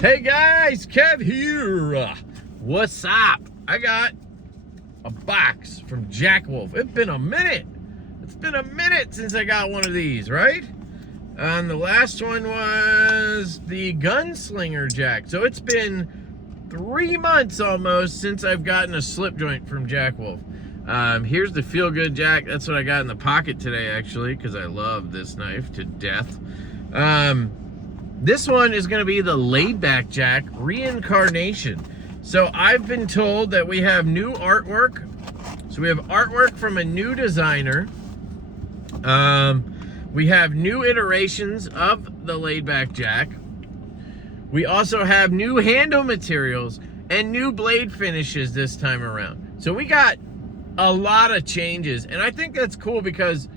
Hey guys, Kev here. What's up? I got a box from Jack Wolf. It's been a minute. It's been a minute since I got one of these, right? And the last one was the Gunslinger Jack. So it's been 3 months almost since I've gotten a slip joint from Jack Wolf. Here's the Feel Good Jack. That's what I got in the pocket today, actually, because I love this knife to death. This one is going to be the Laid Back Jack Reincarnation. So I've been told that we have new artwork. So we have artwork from a new designer. We have new iterations of the Laid Back Jack. We also have new handle materials and new blade finishes this time around. So we got a lot of changes, and I think that's cool because,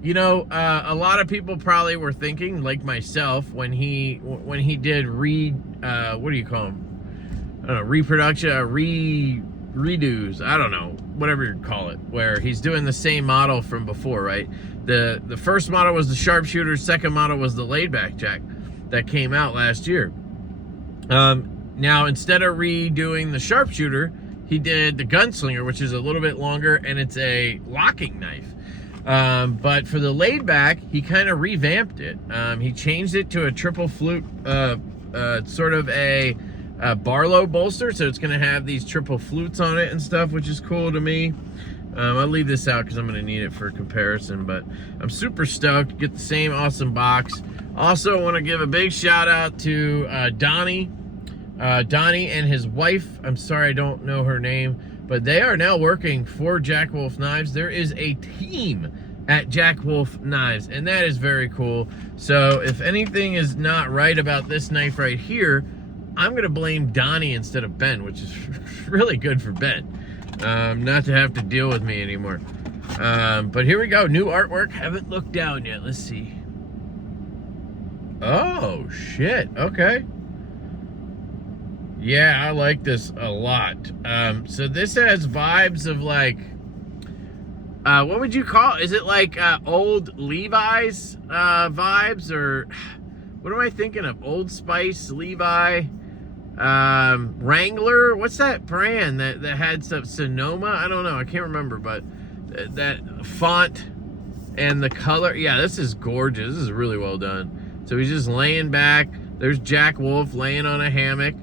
you know, a lot of people probably were thinking, like myself, when he did what do you call them? I don't know, reproduction, redos, I don't know, whatever you call it, where he's doing the same model from before, right? The first model was the Sharpshooter, second model was the Laid Back Jack that came out last year. Now, instead of redoing the Sharpshooter, he did the Gunslinger, which is a little bit longer, and it's a locking knife. But for the Laid Back, he kind of revamped it. He changed it to a triple flute, sort of a Barlow bolster, so it's going to have these triple flutes on it and stuff, which is cool to me. I'll leave this out because I'm going to need it for comparison, but I'm super stoked to get the same awesome box. Also, I want to give a big shout out to Donnie and his wife. I'm sorry I don't know her name, but they are now working for Jack Wolf Knives. There is a team at Jack Wolf Knives, and that is very cool. So if anything is not right about this knife right here, I'm going to blame Donnie instead of Ben, which is really good for Ben, not to have to deal with me anymore. But here we go. New artwork. Haven't looked down yet. Let's see. Oh, shit. Okay. Yeah, I like this a lot. So this has vibes of like, what would you call it? Is it like old Levi's vibes, or what am I thinking of? Old Spice, Levi, Wrangler. What's that brand that had some Sonoma? I don't know. I can't remember, but that font and the color. Yeah, this is gorgeous. This is really well done. So he's just laying back. There's Jack Wolf laying on a hammock.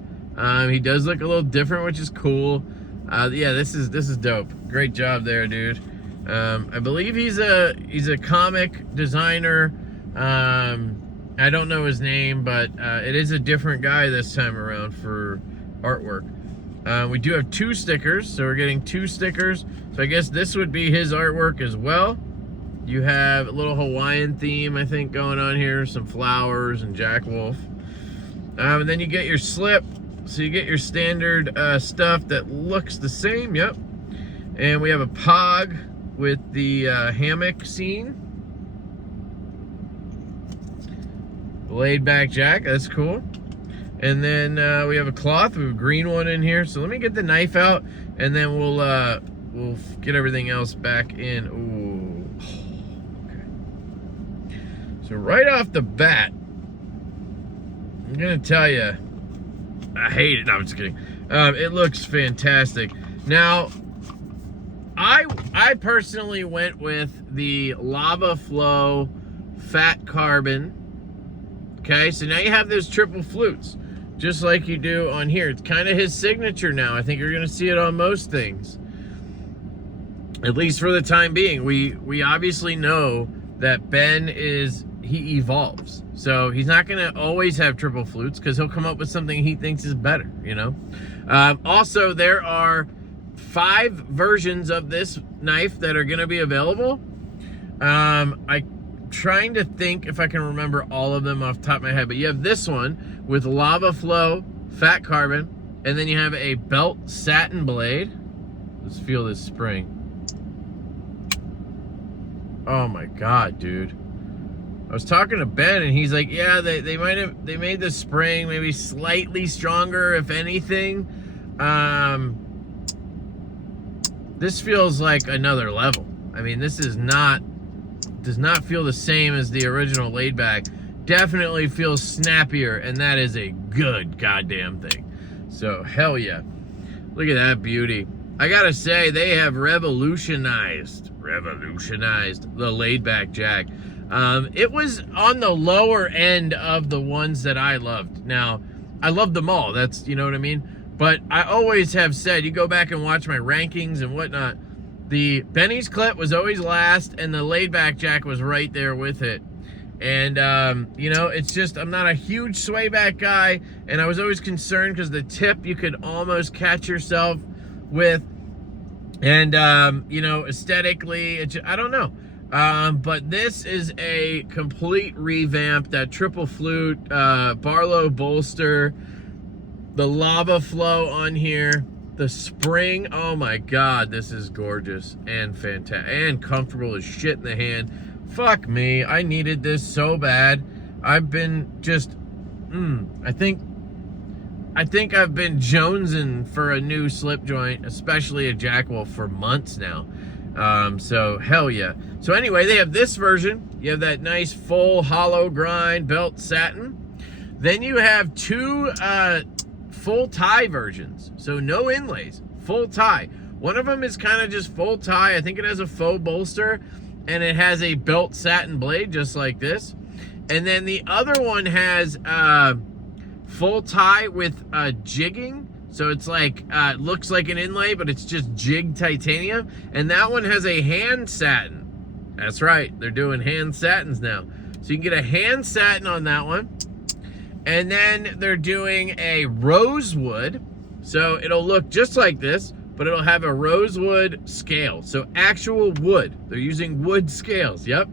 He does look a little different, which is cool. Yeah, this is dope. Great job there, dude. I believe he's a comic designer. I don't know his name, but it is a different guy this time around for artwork. We do have 2 stickers, so we're getting 2 stickers. So I guess this would be his artwork as well. You have a little Hawaiian theme, I think, going on here. Some flowers and Jack Wolf. And then you get your slip. So you get your standard stuff that looks the same, yep. And we have a pog with the hammock scene. Laid Back Jack, that's cool. And then we have a cloth, we have a green one in here. So let me get the knife out, and then we'll get everything else back in. Ooh, okay. So right off the bat, I'm gonna tell you, I hate it. No, I'm just kidding. It looks fantastic. Now, I personally went with the Lava Flow Fat Carbon. Okay, so now you have those triple flutes, just like you do on here. It's kind of his signature now. I think you're going to see it on most things, at least for the time being. We obviously know that Ben he evolves. So he's not going to always have triple flutes, because he'll come up with something he thinks is better, you know. Also, there are 5 versions of this knife that are going to be available. I'm trying to think if I can remember all of them off the top of my head, but you have this one with Lava Flow Fat Carbon, and then you have a belt satin blade. Let's feel this spring. Oh my God, dude. I was talking to Ben, and he's like, yeah, they made the spring maybe slightly stronger, if anything. This feels like another level. I mean, this does not feel the same as the original Laid Back. definitely feels snappier, and that is a good goddamn thing. So, hell yeah. Look at that beauty. I gotta say, they have revolutionized the laid-back jack. It was on the lower end of the ones that I loved. Now, I love them all. That's, you know what I mean? But I always have said, you go back and watch my rankings and whatnot, the Benny's clip was always last, and the laid-back jack was right there with it. And, you know, it's just, I'm not a huge sway back guy, and I was always concerned because the tip you could almost catch yourself with. And, you know, aesthetically, I don't know. But this is a complete revamp. That triple flute, Barlow bolster, the lava flow on here, the spring. Oh my God, this is gorgeous and fantastic and comfortable as shit in the hand. Fuck me, I needed this so bad. I've been just, I think I've been jonesing for a new slip joint, especially a Jackwolf, for months now. So hell yeah. So anyway, they have this version. You have that nice full hollow grind belt satin. Then you have two full tie versions. So no inlays, full tie. One of them is kind of just full tie. I think it has a faux bolster, and it has a belt satin blade just like this. And then the other one has full tie with jigging. So it's like, looks like an inlay, but it's just jigged titanium. And that one has a hand satin. That's right, they're doing hand satins now. So you can get a hand satin on that one. And then they're doing a rosewood. So it'll look just like this, but it'll have a rosewood scale. So actual wood. They're using wood scales, yep.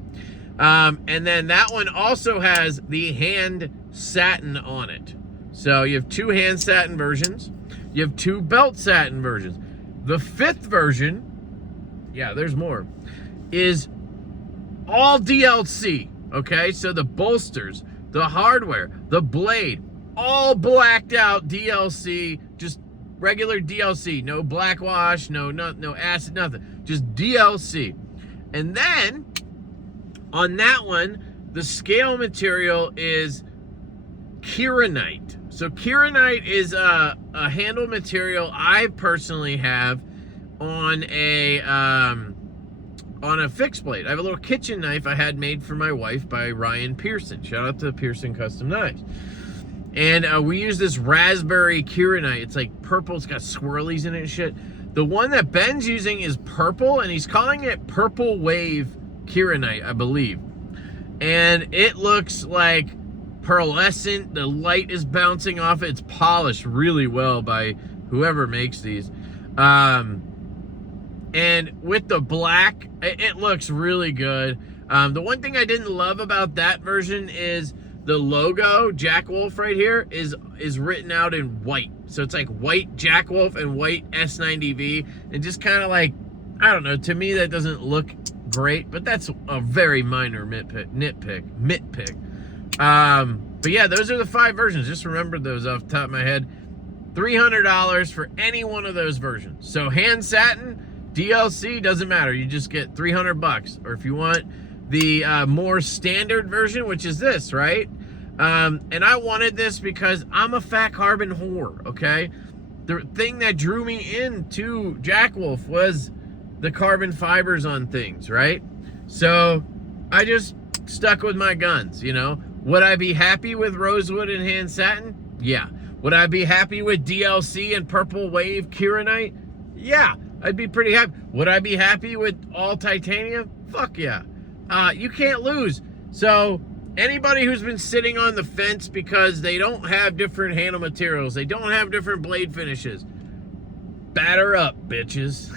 And then that one also has the hand satin on it. So you have two hand satin versions. You have two belt satin versions. The fifth version, yeah, there's more, is all DLC, okay? So the bolsters, the hardware, the blade, all blacked out DLC, just regular DLC, no black wash, no acid, nothing, just DLC. And then on that one, the scale material is Kieranite. So Kieranite is a handle material I personally have on a fixed blade. I have a little kitchen knife I had made for my wife by Ryan Pearson. Shout out to Pearson Custom Knives. And we use this raspberry Kieranite. It's like purple. It's got swirlies in it and shit. The one that Ben's using is purple, and he's calling it Purple Wave Kieranite, I believe. And it looks like pearlescent. The light is bouncing off it. It's polished really well by whoever makes these. And with the black, it looks really good. The one thing I didn't love about that version is the logo, Jackwolf right here, is written out in white. So it's like white Jackwolf and white S90V. And just kind of like, I don't know, to me that doesn't look great, but that's a very minor nitpick. But yeah, those are the 5 versions. Just remember those off the top of my head. $300 for any one of those versions. So hand satin, DLC, doesn't matter. You just get $300. Or if you want the more standard version, which is this, right? And I wanted this because I'm a fat carbon whore, okay? The thing that drew me into Jackwolf was the carbon fibers on things, right? So I just stuck with my guns, you know? Would I be happy with rosewood and hand satin? Yeah. Would I be happy with DLC and Purple Wave Kieranite? Yeah, I'd be pretty happy. Would I be happy with all titanium? Fuck yeah. You can't lose. So anybody who's been sitting on the fence because they don't have different handle materials, they don't have different blade finishes, batter up, bitches.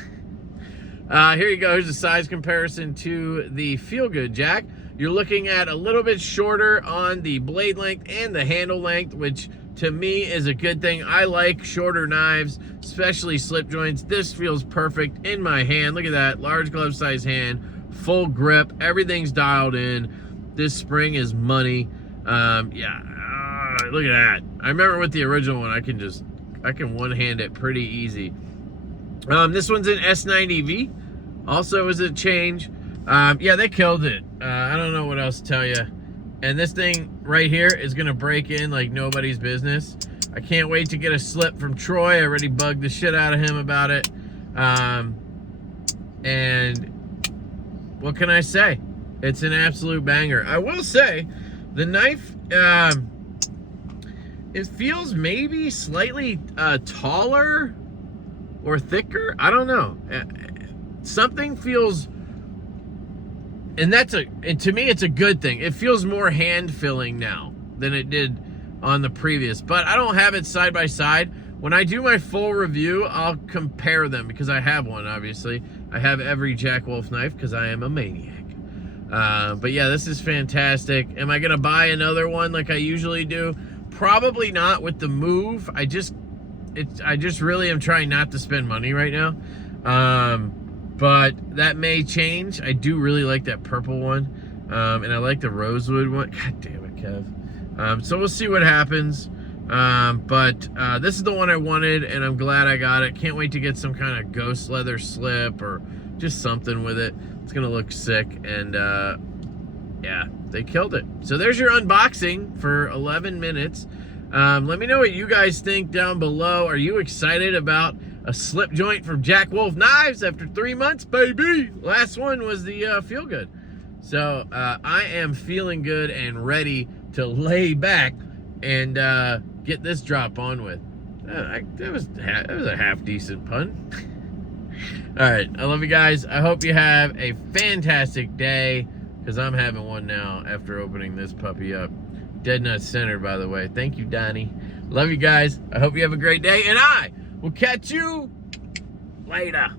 Here you go. Here's a size comparison to the Feel Good Jack. You're looking at a little bit shorter on the blade length and the handle length, which to me is a good thing. I like shorter knives, especially slip joints. This feels perfect in my hand. Look at that, large glove size hand, full grip, everything's dialed in. This spring is money. Yeah, look at that. I remember with the original one, I can one-hand it pretty easy. This one's an S90V. Also is a change. Yeah, they killed it. I don't know what else to tell you. And this thing right here is gonna break in like nobody's business. I can't wait to get a slip from Troy. I already bugged the shit out of him about it. And what can I say? It's an absolute banger. I will say, the knife, it feels maybe slightly taller or thicker. I don't know. Something feels, and to me, it's a good thing. It feels more hand-filling now than it did on the previous, but I don't have it side by side. When I do my full review, I'll compare them because I have one, obviously. I have every Jack Wolf knife because I am a maniac. But yeah, this is fantastic. Am I gonna buy another one like I usually do? Probably not with the move. I just really am trying not to spend money right now. But that may change. I do really like that purple one. And I like the rosewood one. God damn it, Kev. So we'll see what happens. But this is the one I wanted, and I'm glad I got it. Can't wait to get some kind of ghost leather slip or just something with it. It's gonna look sick, and yeah, they killed it. So there's your unboxing for 11 minutes. Let me know what you guys think down below. Are you excited about a slip joint from Jack Wolf Knives after 3 months, baby? Last one was the Feel Good. So I am feeling good and ready to lay back and get this drop on with. That was a half decent pun. All right, I love you guys. I hope you have a fantastic day, because I'm having one now after opening this puppy up. Dead nut center, by the way. Thank you, Donnie. Love you guys. I hope you have a great day, and I will catch you later.